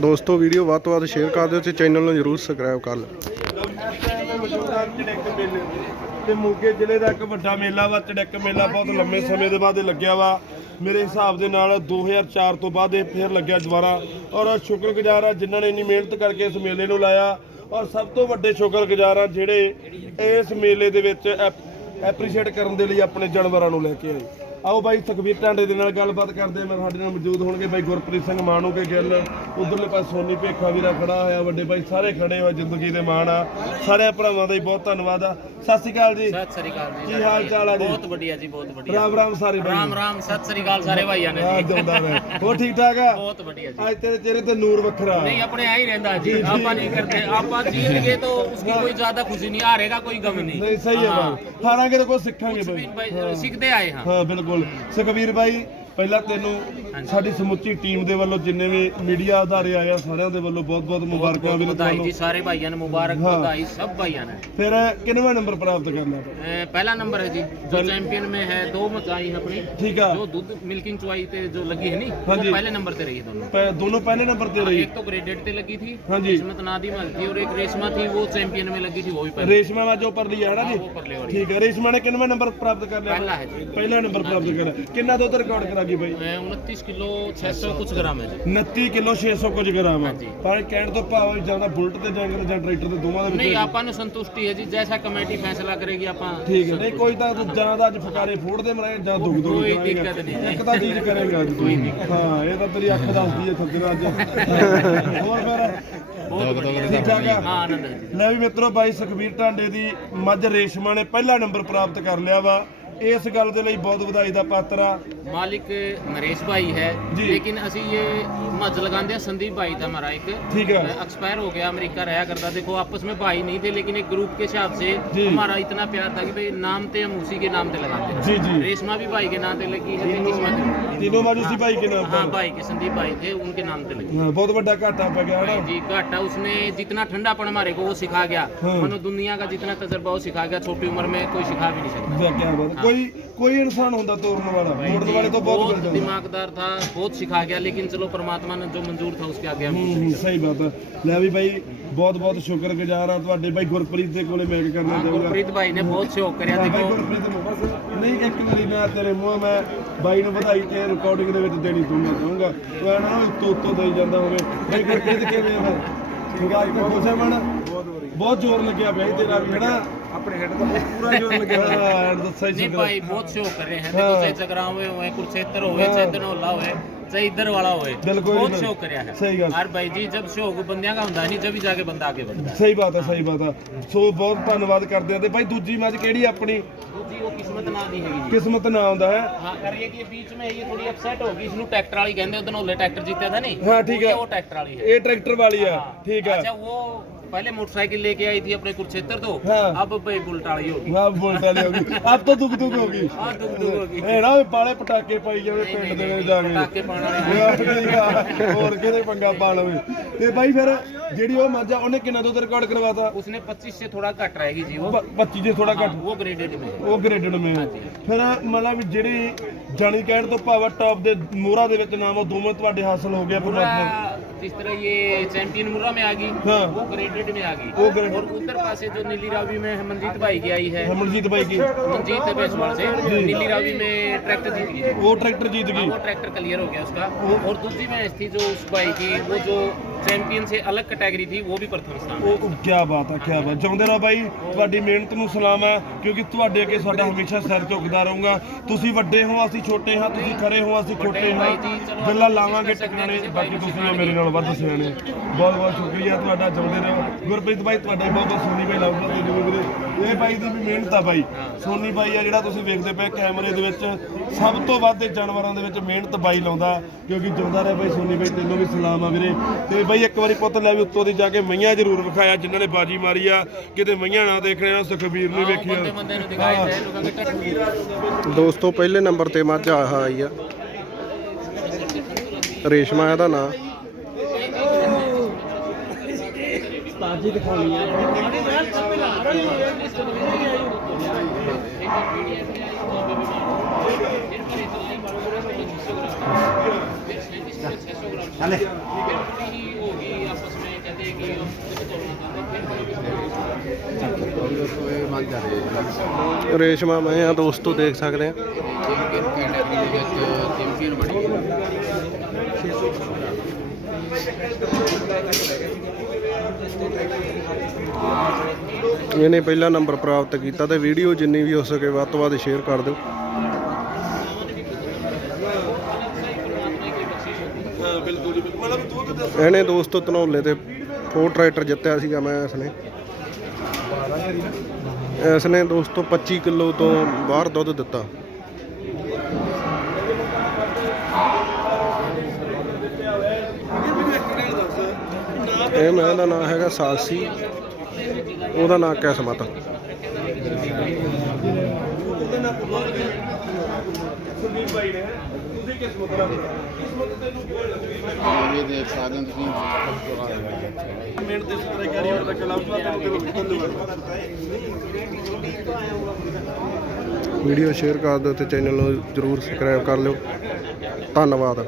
ਦੋਸਤੋ ਵੀਡੀਓ ਵੱਧ ਤੋਂ ਵੱਧ ਸ਼ੇਅਰ ਕਰ ਦਿਓ ਤੇ ਚੈਨਲ ਨੂੰ ਜਰੂਰ ਸਬਸਕ੍ਰਾਈਬ ਕਰ ਲਓ। ਚੜਕ ਤੇ ਮੋਗੇ ਜ਼ਿਲ੍ਹੇ ਦਾ ਇੱਕ ਵੱਡਾ ਮੇਲਾ ਵਾ, ਚੜਕ ਮੇਲਾ ਬਹੁਤ ਲੰਮੇ ਸਮੇਂ ਦੇ ਬਾਅਦ ਇਹ ਲੱਗਿਆ ਵਾ। ਮੇਰੇ ਹਿਸਾਬ ਦੇ ਨਾਲ 2004 ਤੋਂ ਬਾਅਦ ਇਹ ਫੇਰ ਲੱਗਿਆ ਦੁਬਾਰਾ। ਔਰ ਸ਼ੁਕਰਗੁਜ਼ਾਰ ਆ ਜਿਨ੍ਹਾਂ ਨੇ ਇੰਨੀ ਮਿਹਨਤ ਕਰਕੇ ਇਸ ਮੇਲੇ ਨੂੰ ਲਾਇਆ। ਔਰ ਸਭ ਤੋਂ ਵੱਡੇ ਸ਼ੁਕਰਗੁਜ਼ਾਰ ਆ ਜਿਹੜੇ ਇਸ ਮੇਲੇ ਦੇ ਵਿੱਚ ਐਪਰੀਸ਼ੀਏਟ ਕਰਨ ਦੇ ਲਈ ਆਪਣੇ ਜਾਨਵਰਾਂ ਨੂੰ ਲੈ ਕੇ ਆਏ। ਆਓ ਬਾਈ ਤਕਬੀਰ ਟਾਂਡੇ ਦੇ ਨਾਲ ਗੱਲਬਾਤ ਕਰਦੇ ਮੈਂ ਸਾਡੇ ਨਾਲ ਮੌਜੂਦ ਹੋਣਗੇ ਬਾਈ ਗੁਰਪ੍ਰੀਤ ਸਿੰਘ ਮਾਨੂ ਗਿੱਲ। ਉਧਰਲੇ ਪਾਸੇ ਸੋਨੀ ਭੇਖਾ ਵੀਰਾ ਖੜਾ ਹੋਇਆ ਵੱਡੇ ਬਾਈ ਸਾਰੇ ਖੜੇ ਹੋਏ ਜ਼ਿੰਦਗੀ ਦੇ ਮਾਣ ਆ। ਸਾਰੇ ਭਰਾਵਾਂ ਦਾ ਹੀ ਬਹੁਤ ਧੰਨਵਾਦ ਆ। ਸਤਿ ਸ੍ਰੀ ਅਕਾਲ ਜੀ। ਸਤਿ ਸ੍ਰੀ ਅਕਾਲ ਜੀ। ਕੀ ਹਾਲ ਚਾਲ ਆ ਜੀ? ਬਹੁਤ ਵਧੀਆ ਜੀ ਬਹੁਤ ਵਧੀਆ। ਰਾਮ ਰਾਮ ਸਤਿ ਸ੍ਰੀ ਅਕਾਲ ਸਾਰੇ ਭਾਈਆਂ ਨੇ ਜੀ। ਜਿੰਦਾ ਰਹੇ ਹੋ ਠੀਕ ਠਾਕ ਆ? ਬਹੁਤ ਵਧੀਆ ਜੀ। ਚਿਹਰੇ ਤੇ ਨੂਰ ਵੱਖਰਾ। ਆਪਣੇ ਜੀ। ਆਪਾਂ ਨਹੀਂ ਕਰਦੇ। ਕੋਈ ਜ਼ਿਆਦਾ ਖੁਸ਼ੀ ਨਹੀਂ ਹਾਰੇਗਾ ਕੋਈ ਗਮ ਨਹੀਂ। ਨਹੀਂ ਸਹੀ ਹੈ ਬਾਈ। ਹਾਰਾਂਗੇ ਤਾਂ ਕੁਝ ਸਿੱਖਦੇ ਆਏ ਹਾਂ ਬਿਲਕੁਲ। ਸੁਖਵੀਰ ਬਾਈ ਪਹਿਲਾਂ ਤੈਨੂੰ ਸਾਡੀ ਸਮੁੱਚੀ ਟੀਮ ਦੇ ਵੱਲੋਂ ਜਿੰਨੇ ਵੀ ਮੀਡੀਆ ਆਧਾਰੇ ਆਇਆ ਸਾਰਿਆਂ ਦੇ ਵੱਲੋਂ ਬਹੁਤ-ਬਹੁਤ ਮੁਬਾਰਕਾਂ ਵੀਰ ਵਧਾਈ ਜੀ ਸਾਰੇ ਭਾਈਆਂ ਨੂੰ ਮੁਬਾਰਕ ਵਧਾਈ सब भाइयों ने ਫਿਰ ਕਿੰਨਵਾਂ ਨੰਬਰ ਪ੍ਰਾਪਤ ਕਰਨਾ? ਆਪਾਂ? अ, पहला नंबर है जी जो चैंपियन में है दो मचाई है ਠੀਕ ਆ। जो दूध मिल्किंग चुवाई पे जो लगी है नी हाँ वो जी। पहले नंबर पे रही ਦੋਨੋਂ। ਪਹਿਲੇ ਨੰਬਰ ਤੇ ਰਹੀ। एक तो ग्रेडेड पे लगी थी हाँ जी। इसमें तनादी मल थी और एक रेशमा थी वो चैंपियन में लगी थी वो भी पहले ਰੇਸ਼ਮਾ ਵਾਜੋ ਉੱਪਰ ਲਈ ਹੈ ਨਾ ਜੀ? ਠੀਕ ਹੈ ਰੇਸ਼ਮਾ ਨੇ ਕਿੰਨਵਾਂ ਨੰਬਰ ਪ੍ਰਾਪਤ ਕਰ ਲਿਆ? पहला है जी ਪਹਿਲਾ ਨੰਬਰ ਪ੍ਰਾਪਤ ਕਰਿਆ ਕਿੰਨਾ ਦੁੱਧ ਰਿਕਾਰਡ ਕਰਾ ਗਈ ਬਾਈ? उनतीस 29 ਕਿਲੋ 600 ਕੁਝ ਗ੍ਰਾਮ ਹੈ 29 ਕਿਲੋ 600 ਕੁਝ ਗ੍ਰਾਮ ਹੈ ਪਰ ਕਹਿਣ ਤੋਂ ਭਾਵ ਜਾਂਦਾ ਬੁਲਟ ਤੇ ਜਾਂਗਰ ਜਾਂ ਟਰੈਕਟਰ ਤੇ ਦੋਵਾਂ ਦੇ ਨਹੀਂ ਆਪਾਂ ਨੂੰ ਸੰਤੁਸ਼ਟੀ ਹੈ ਜੀ ਜੈਸਾ ਕਮੇਟੀ ਫੈਸਲਾ ਕਰੇਗੀ ਆਪਾਂ ਠੀਕ ਹੈ। ਨਹੀਂ ਕੋਈ ਤਾਂ ਜਾਂ ਦਾ ਅੱਜ ਫਕਾਰੇ ਫੋੜਦੇ ਮਰੇ ਜਾਂ ਦੁੱਖ ਦੁੱਖ ਕੋਈ ਦਿੱਕਤ ਨਹੀਂ ਇੱਕ ਤਾਂ ਚੀਜ਼ ਕਰੇਗਾ ਕੋਈ ਨਹੀਂ ਹਾਂ ਇਹ ਤਾਂ ਤੇਰੀ ਅੱਖ ਦੱਸਦੀ ਹੈ ਥੱਕੇ ਅੱਜ। ਹੋਰ ਫਿਰ? ਲੈ ਮਿੱਤਰੋ ਬਾਈ ਸੁਖਬੀਰ ਢਾਂਡੇ ਦੀ ਮੱਝ ਰੇਸ਼ਮਾ ਨੇ ਪਹਿਲਾ ਨੰਬਰ ਪ੍ਰਾਪਤ ਕਰ ਲਿਆ ਵਾ। ਇਸ ਗੱਲ ਦੇ ਲਈ ਬਹੁਤ ਵਧਾਈ ਦਾ ਪਾਤਰ ਆ ਮਾਲਿਕ ਨਰੇਸ਼ ਭਾਈ ਹੈ ਜੀ। ਲੇਕਿਨ ਅਸੀਂ ਇਹ ਮੱਝ ਲਗਾਉਂਦੇ ਆ ਸੰਦੀਪ भाई था हमारा एक ठीक है एक्सपायर हो गया अमेरिका रहा करता देखो आपस में भाई नहीं थे लेकिन एक ग्रुप के हिसाब से जी। हमारा इतना प्यार था कि भाई नाम थे हम उसी के नाम से लगाते हैं ਜੀ ਜੀ रेशमा भी भाई के नाम से लगी है तो किस्मत तीनों माजूसी भाई के नाम हाँ पर भाई के संदीप भाई थे उनके नाम से लगी हाँ, बहुत बड़ा घाटा पै गया ना जी घाटा उसने जितना ठंडापन हमारे को वो सिखा गया हाँ। मनो दुनिया का जितना तजर्बा वो सिखा गया छोटी उम्र में कोई सिखा भी नहीं सकता ਜਾ क्या बात है। कोई कोई इंसान होता तोड़ने वाला मोड़ने वाले तो बहुत बहुत मिल जाते हैं। दिमागदार था बहुत सिखा गया लेकिन चलो परमात्मा ने जो मंजूर था उसके आगे हम कुछ ਹੂੰ, नहीं ਸਹੀ ਬਾਤ ਹੈ ਲੈ ਵੀ ਬਾਈ ਬਹੁਤ ਬਹੁਤ ਸ਼ੁਕਰਗੁਜ਼ਾਰ ਆ ਤੁਹਾਡੇ ਬਾਈ ਗੁਰਪ੍ਰੀਤ ਦੇ ਕੋਲੇ ਮੈਂ ਕੀ ਕਰਨਾ हाँ, ਚਾਹੂੰਗਾ गुरप्रीत भाई ने बहुत सहयोग ਹਾਂ, कराया ਬਾਈ देखो ਗੁਰਪ੍ਰੀਤ ਨੂੰ ਬਸ ਨਹੀਂ ਇੱਕ ਵਾਰੀ ਮੈਂ ਤੇਰੇ ਮੂੰਹ ਮੈਂ ਬਾਈ ਨੂੰ ਵਧਾਈ ਤੇ ਰਿਕਾਰਡਿੰਗ ਦੇ ਵਿੱਚ ਦੇਣੀ ਤੁੰਨਾ ਚਾਹੂੰਗਾ ਉਹ ਐ ਨਾ ਉੱਤੋਂ ਉੱਤੋਂ ਦੇਈ ਜਾਂਦਾ ਹੋਵੇ ਬਾਈ ਗੁਰਪ੍ਰੀਤ ਕਿਵੇਂ ਆ ਫਿਰ ਠੀਕ ਆ ਅੱਜ ਤਾਂ ਖੁਸ਼ ਹੈ ਮਨ ਬਹੁਤ ਜ਼ੋਰ ਲੱਗਿਆ ਪਿਆ ਸੀ ਤੇਰਾ ਵੀ ਹੈਨਾ ਆਪਣੇ ਹੈਡ ਤੋਂ ਪੂਰਾ ਜ਼ੋਰ ਲੱਗਿਆ ਹਾਂ ਦੱਸਿਆ ਹੀ नहीं ਸ਼ੁਕਰ भाई बहुत सहयोग कर रहे हैं हाँ। देखो चाहे जगराव हुए हुए कुरुक्षेत्र हुए चाहे धनौला हुए चाहे इधर वाला हुए बिल्कुल, बहुत बिल्कुल। सहयोग कराया है सही गल। और भाई जी जब सहयोग बंदियां का ਹੁੰਦਾ ਨਹੀਂ जब ही जाके बंदा आगे बढ़ता है ਸਹੀ ਬਾਤ ਹੈ ਸਹੀ ਬਾਤ ਹੈ ਸੋ ਬਹੁਤ ਧੰਨਵਾਦ ਕਰਦੇ ਆ ਤੇ ਬਾਈ ਦੂਜੀ ਮੈਚ ਕਿਹੜੀ ਆ ਆਪਣੀ जी वो किस्मत ना दी हैगी जी ਕਿਸਮਤ ਨਾ ਆਉਂਦਾ ਹੈ हाँ कर ये कि बीच में ये थोड़ी अपसेट होगी इसनु ट्रैक्टर वाली कहंदे धनौले ट्रैक्टर जीता था नहीं हाँ, ठीक है। वो ट्रैक्टर वाली है ਇਹ ਟਰੈਕਟਰ ਵਾਲੀ ਆ ਠੀਕ ਆ अच्छा वो पहले मोटरसाइकिल लेके आई थी अपने कुरुक्षेत्र तो हाँ। अब भाई बुलट वाली होगी ਵਾਹ ਬੋਲਟ ਵਾਲੀ ਹੋ ਗਈ ਅਬ ਤਾਂ ਦੁੱਖ ਦੁੱਖ ਹੋ ਗਈ हाँ दुख दुख होगी ਇਹ ਨਾ ਵੀ ਪਾਲੇ ਪਟਾਕੇ ਪਾਈ ਜਾਵੇ ਪਿੰਡ ਦੇ ਵਿੱਚ ਜਾ ਕੇ पटाखे पाना वाले ਵਾਹ, ਠੀਕ ਆ। ਹੋਰ ਕਿਹਦੇ ਪੰਗਾ ਪਾ ਲਵੇ ਤੇ ਬਾਈ ਫਿਰ ਜਿਹੜੀ ਉਹ ਮੱਝ ਆ ਉਹਨੇ ਕਿੰਨਾ ਦੁੱਧ ਰਿਕਾਰਡ ਕਰਵਾਤਾ उसने 25 से थोड़ा घट रहेगी जी वो 25 ਜੇ ਥੋੜਾ हाँ, ਘੱਟ वो ग्रेडेड में है ਉਹ ਗ੍ਰੇਡਡ ਮੇ ਆ। ਫਿਰ ਮਤਲਬ ਵੀ ਜਿਹੜੀ ਜਾਣੀ ਕਹਿਣ ਤੋਂ ਭਾਵ ਟੌਪ ਦੇ ਮੋਹਰਾ ਦੇ ਵਿੱਚ ਨਾਮ ਉਹ ਦੋਵੇਂ ਤੁਹਾਡੇ ਹਾਸਲ ਹੋ ਗਿਆ ਫਿਰ मुर्रा जिस तरह ये चैंपियन मुर्रा में आ गई हाँ। वो ग्रेडेड ग्रेड में आ गई। और उधर पास जो नीली रावी में मनजीत भाई की आई है। मनजीत भाई की। मनजीत बेसवाल से। नीली रावी में ट्रैक्टर जीत गई। वो ट्रैक्टर जीत गई। हाँ, वो ट्रैक्टर क्लियर हो गया उसका। और दूसरी मैच थी जो उस भाई की वो जो चैंपियन से अलग कैटेगरी थी वो भी प्रथम स्थान ਉਹ ਕੀ ਬਾਤ ਆ ਕੀ ਬਾਤ ਜਿਉਂਦੇ ਰਹੋ ਬਾਈ ਤੁਹਾਡੀ ਮਿਹਨਤ ਨੂੰ ਸਲਾਮ ਹੈ ਕਿਉਂਕਿ ਤੁਹਾਡੇ ਅੱਗੇ ਸਾਡਾ ਹਮੇਸ਼ਾ ਸਿਰ ਝੁਕਦਾ ਰਹੂੰਗਾ ਤੁਸੀਂ ਵੱਡੇ ਹੋ ਅਸੀਂ ਛੋਟੇ ਹਾਂ ਤੁਸੀਂ ਖਰੇ ਹੋ ਅਸੀਂ ਛੋਟੇ ਹਾਂ ਗੱਲਾਂ ਲਾਵਾਂਗੇ ਟਿਕਾਣੇ ਬਾਕੀ ਤੁਸੀਂ ਹੋ ਮੇਰੇ ਨਾਲ ਵੱਧ ਸਿਆਣੇ ਬਹੁਤ ਬਹੁਤ ਸ਼ੁਕਰੀਆ ਤੁਹਾਡਾ ਜਿਉਂਦੇ ਰਹੋ ਗੁਰਪ੍ਰੀਤ ਬਾਈ ਤੁਹਾਡਾ ਵੀ ਬਹੁਤ ਬਹੁਤ ਸੋਨੀ ਬਾਈ ਲਾਉਂਦਾ ਤੇ ਜਿਵੇਂ ਵੀਰੇ ਇਹ ਬਾਈ ਦੀ ਵੀ ਮਿਹਨਤ ਆ ਬਾਈ। ਸੋਨੀ ਬਾਈ ਆ ਜਿਹੜਾ ਤੁਸੀਂ ਵੇਖਦੇ ਪਏ ਕੈਮਰੇ ਦੇ ਵਿੱਚ ਸਭ ਤੋਂ ਵੱਧ ਜਾਨਵਰਾਂ ਦੇ ਵਿੱਚ ਮਿਹਨਤ ਬਾਈ ਲਾਉਂਦਾ ਕਿਉਂਕਿ ਜਿਉਂਦਾ ਰਹੇ ਬਾਈ ਸੋਨੀ ਬਾਈ ਤੈਨੂੰ ਵੀ ਸਲਾਮ ਆ ਵੀਰੇ। ਤੇ ਬਾਈ ਇੱਕ ਵਾਰੀ ਪੁੱਤ ਲੈ ਵੀ ਉੱਤੋਂ ਦੀ ਜਾ ਕੇ ਮਈਆਂ ਜ਼ਰੂਰ ਵਿਖਾਇਆ ਜਿਨ੍ਹਾਂ ਨੇ ਬਾਜੀ ਮਾਰੀ ਆ ਕਿਤੇ ਮਈਆਂ ਨਾ ਦੇਖਣੇ ਆ ਸੁਖਬੀਰ ਨੂੰ ਵੇਖਿਆ ਦੋਸਤੋ ਪਹਿਲੇ ਨੰਬਰ ਤੇ ਮੱਝ ਆਹ ਆਈ ਆ। ਰੇਸ਼ਮਾ ਇਹਦਾ ਨਾਂ। ਤਾਜੀ ਦਿਖਾਉਣੀ ਆ। ਰੇਸ਼ਮਾ ਮੈਂ ਆ ਦੋਸਤੋ ਦੇਖ ਸਕਦੇ ਆ। ਕੈਟਾਗਰੀ ਦੇ ਵਿੱਚ ਇਹਨੇ ਪਹਿਲਾ ਨੰਬਰ ਪ੍ਰਾਪਤ ਕੀਤਾ ਤੇ ਵੀਡੀਓ ਜਿੰਨੀ ਵੀ ਹੋ ਸਕੇ ਵੱਧ ਤੋਂ ਵੱਧ ਸ਼ੇਅਰ ਕਰ ਦਿਓ। ਇਹਨੇ ਦੋਸਤੋ ਧਨੌਲੇ ਤੇ ਫੋਰ ਟਰੈਕਟਰ ਜਿੱਤਿਆ ਸੀਗਾ ਮੈਂ ਇਸਨੇ। ਇਸਨੇ ਦੋਸਤੋ 25 ਕਿਲੋ ਤੋਂ ਬਾਹਰ ਦੁੱਧ ਦਿੱਤਾ। ਇਹ ਮੈਂ ਦਾ ਨਾਮ ਹੈਗਾ ਸਾਸੀ। ਉਹਦਾ ਨਾਂ ਕਿਸਮਤ ਸੁਨੀਲ ਭਾਈ ਨੇ ਤੁਸੀਂ ਕਿਸ ਮਤਲਬ ਕਿਸਮਤ ਤੈਨੂੰ ਕਿਉਂ ਲੱਗੀ ਇਹ ਦੇਖ ਸਕਦੇ ਹੋ ਤੁਸੀਂ ਮਿੰਟ ਦੇ ਸਤਰਕਾਰੀ ਹੋਰ ਦਾ ਕਲਾਮ ਤੁਹਾਨੂੰ ਦਿਲੋਂ ਵੀਡੀਓ ਸ਼ੇਅਰ ਕਰ ਦਿਓ ਤੇ ਚੈਨਲ ਨੂੰ ਜਰੂਰ ਸਬਸਕ੍ਰਾਈਬ ਕਰ ਲਿਓ। ਧੰਨਵਾਦ।